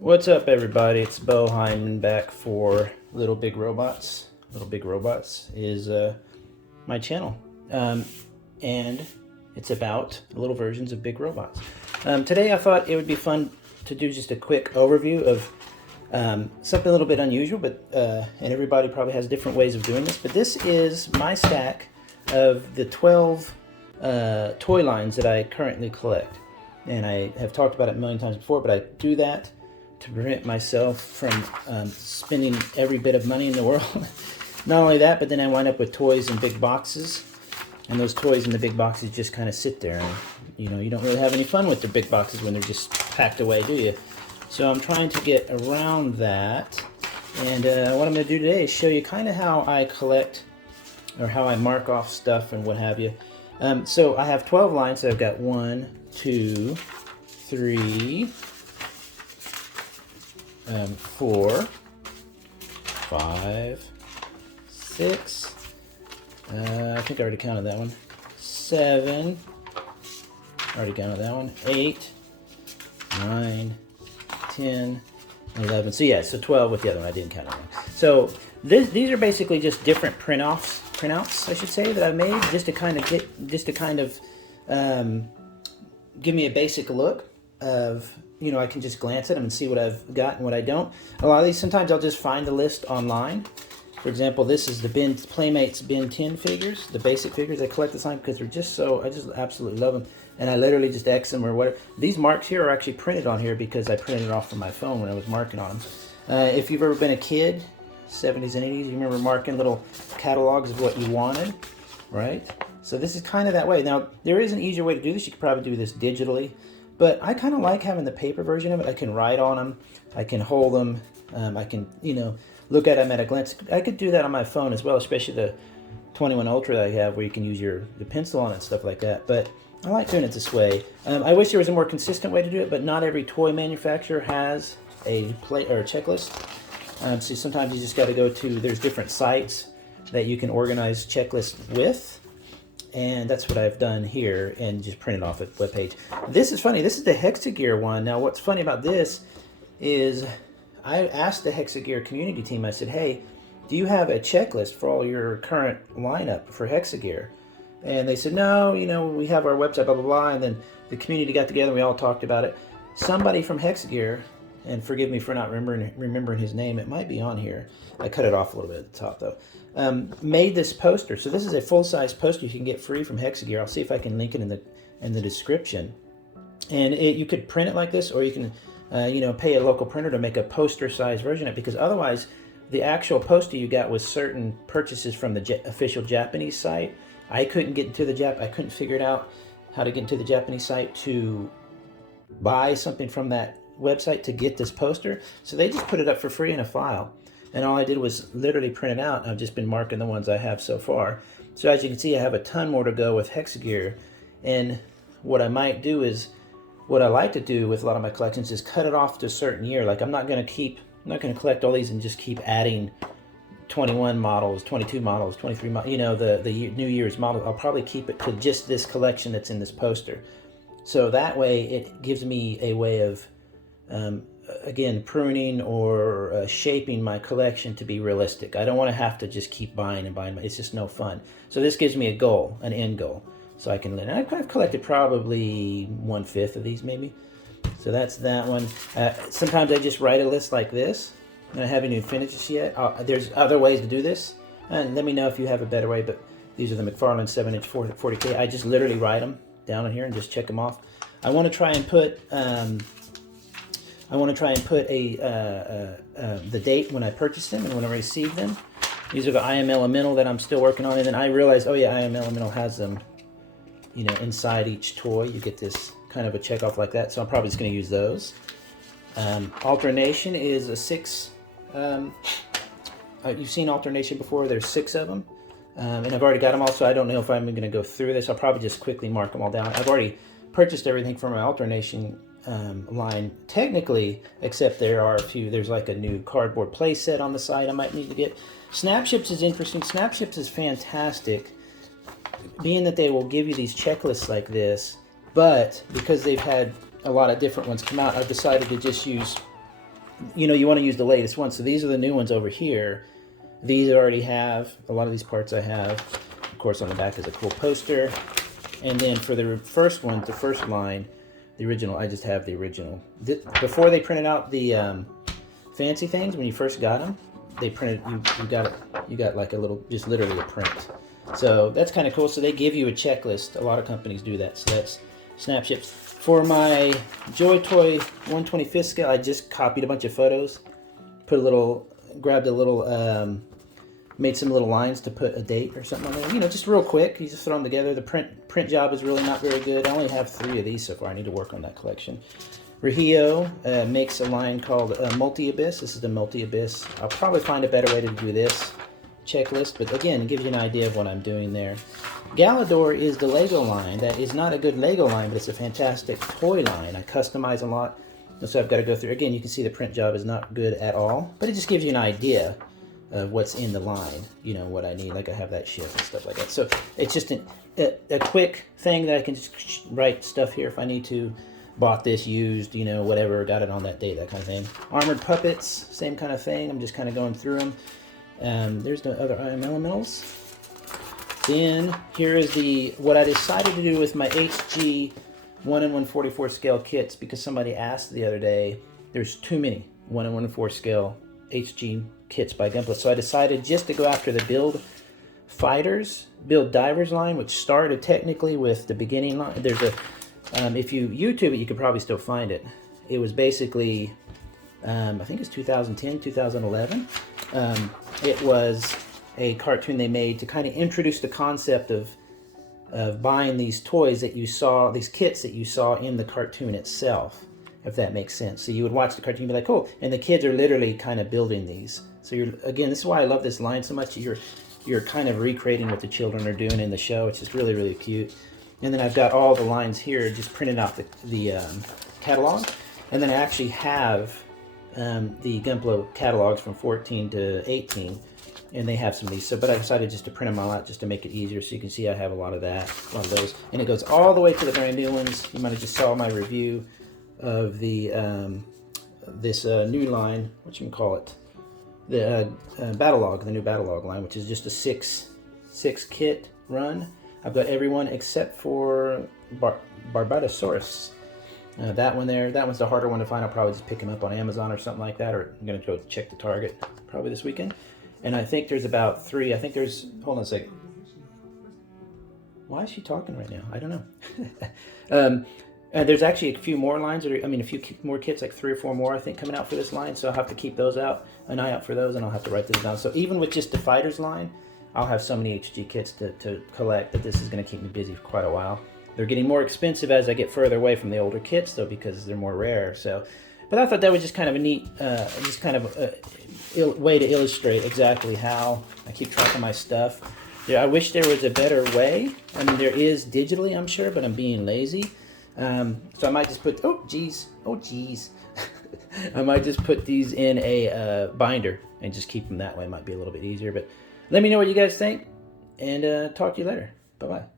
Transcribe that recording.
What's up, everybody? It's beau-hindman back for Little Big Robots. Little Big Robots is my channel, and it's about little versions of big robots. Today I thought it would be fun to do just a quick overview of something a little bit unusual, but and everybody probably has different ways of doing this, but this is my stack of the 12 toy lines that I currently collect. And I have talked about it a million times before, but I do that to prevent myself from spending every bit of money in the world. Not only that, but then I wind up with toys in big boxes, and those toys in the big boxes just kind of sit there, and you don't really have any fun with the big boxes when they're just packed away, do you? So I'm trying to get around that, and what I'm going to do today is show you kind of how I collect, or how I mark off stuff and what have you. So I have 12 lines, so I've got 1, 2, 3, 4, 5, 6, I think I already counted that one, 7, already counted that one, 8, 9, 10, 11, so yeah, so 12 with the other one, I didn't count that one. So these are basically just different printouts, I should say, that I made just to kind of give me a basic look of, I can just glance at them and see what I've got and what I don't. A lot of these, sometimes I'll just find a list online. For example, this is the Playmates Ben 10 figures, the basic figures. I collect this line because they're just I just absolutely love them. And I literally just X them or whatever. These marks here are actually printed on here because I printed it off from my phone when I was marking on them. If you've ever been a kid, 70s and 80s, you remember marking little catalogs of what you wanted, right? So this is kind of that way. Now, there is an easier way to do this. You could probably do this digitally. But I kind of like having the paper version of it. I can write on them. I can hold them. I can, look at them at a glance. I could do that on my phone as well, especially the 21 Ultra that I have, where you can use the pencil on it and stuff like that. But I like doing it this way. I wish there was a more consistent way to do it, but not every toy manufacturer has a checklist. So sometimes you just got to go to, there's different sites that you can organize checklists with. And that's what I've done here, and just printed off a web page. This is funny. This is the Hexagear one. Now, what's funny about this is I asked the Hexagear community team, I said, hey, do you have a checklist for all your current lineup for Hexagear? And they said, no, we have our website, blah, blah, blah. And then the community got together and we all talked about it. Somebody from Hexagear, and forgive me for not remembering his name, it might be on here. I cut it off a little bit at the top, though. Made this poster. So this is a full-size poster you can get free from Hexagear. I'll see if I can link it in the description. And you could print it like this, or you can pay a local printer to make a poster-size version of it, because otherwise the actual poster you got was certain purchases from the official Japanese site. I couldn't get into I couldn't figure it out how to get into the Japanese site to buy something from that website to get this poster. So they just put it up for free in a file. And all I did was literally print it out. I've just been marking the ones I have so far. So as you can see, I have a ton more to go with Hexagear. And what I might do is, what I like to do with a lot of my collections is cut it off to a certain year. Like I'm not going to collect all these and just keep adding 21 models, 22 models, 23 models, the New Year's model. I'll probably keep it to just this collection that's in this poster. So that way it gives me a way of, again, pruning or shaping my collection to be realistic. I don't want to have to just keep buying and buying. It's just no fun. So this gives me a goal, an end goal. So I can, and I've collected probably 1/5 of these maybe. So that's that one. Sometimes I just write a list like this, and I haven't even finished this yet. There's other ways to do this, and let me know if you have a better way, but these are the McFarlane 7-inch 40K. I just literally write them down in here and just check them off. I want to try and put the date when I purchased them and when I received them. These are the I Am Elemental that I'm still working on, and then I realized, oh yeah, I Am Elemental has them, inside each toy. You get this kind of a check off like that, so I'm probably just going to use those. Alternation is a 6. You've seen alternation before. There's 6 of them, and I've already got them all, so I don't know if I'm going to go through this. I'll probably just quickly mark them all down. I've already purchased everything from my alternation line technically, except there are a few. There's like a new cardboard play set on the side I might need to get. Snapships is interesting. Snapships is fantastic, being that they will give you these checklists like this, but because they've had a lot of different ones come out, I've decided to just use you know, you want to use the latest ones. So these are the new ones over here. These I already have. A lot of these parts I have. Of course, on the back is a cool poster. And then for the first one, the first line, the original, I just have the original. Before they printed out the fancy things, when you first got them, they printed, you got like a little, just literally a print. So that's kind of cool. So they give you a checklist. A lot of companies do that. So that's snapshots. For my Joy Toy 1/25th scale, I just copied a bunch of photos, grabbed a little, made some little lines to put a date or something on there. You know, just real quick. You just throw them together. The print job is really not very good. I only have 3 of these so far. I need to work on that collection. Rahio makes a line called Multi-Abyss. This is the Multi-Abyss. I'll probably find a better way to do this checklist, but again, it gives you an idea of what I'm doing there. Galador is the Lego line. That is not a good Lego line, but it's a fantastic toy line. I customize a lot, so I've got to go through. Again, you can see the print job is not good at all, but it just gives you an idea of what's in the line, you know, what I need. Like I have that ship and stuff like that. So it's just a quick thing that I can just write stuff here if I need to. Bought this used, you know, whatever, got it on that date, that kind of thing. Armored Puppets, same kind of thing. I'm just kind of going through them. There's the other elementals. Then here is what I decided to do with my HG 1 in 144 scale kits, because somebody asked the other day, there's too many 1 in 144 scale HG kits by Gunpla. So I decided just to go after the Build Divers line, which started technically with the beginning line. There's a, if you YouTube it, you could probably still find it. It was basically, I think it's 2010, 2011. It was a cartoon they made to kind of introduce the concept of buying these toys that you saw, these kits that you saw in the cartoon itself, if that makes sense. So you would watch the cartoon and be like, cool, and the kids are literally kind of building these. So again, this is why I love this line so much. You're kind of recreating what the children are doing in the show. It's just really, really cute. And then I've got all the lines here, just printed out the catalog. And then I actually have the Gunpla catalogs from 14 to 18, and they have some of these. So, but I decided just to print them all out just to make it easier. So you can see I have a lot of those. And it goes all the way to the brand new ones. You might have just saw my review of the this new line, what you can call it, the the new Battle Log line, which is just a six kit run. I've got everyone except for Barbatosaurus. That one there, that one's the harder one to find. I'll probably just pick him up on Amazon or something like that, or I'm going to go check the Target probably this weekend. And I think there's about 3. I think there's, hold on a second. Why is she talking right now? I don't know. There's actually a few more lines, a few more kits, like 3 or 4 more, I think, coming out for this line. So I'll have to keep those out, an eye out for those, and I'll have to write those down. So even with just the Fighters line, I'll have so many HG kits to collect that this is going to keep me busy for quite a while. They're getting more expensive as I get further away from the older kits, though, because they're more rare. So, but I thought that was just kind of a neat, way to illustrate exactly how I keep track of my stuff. Yeah, I wish there was a better way. I mean, there is digitally, I'm sure, but I'm being lazy. So I might just put, oh geez, I might just put these in a binder and just keep them that way. It might be a little bit easier, but let me know what you guys think, and talk to you later. Bye-bye.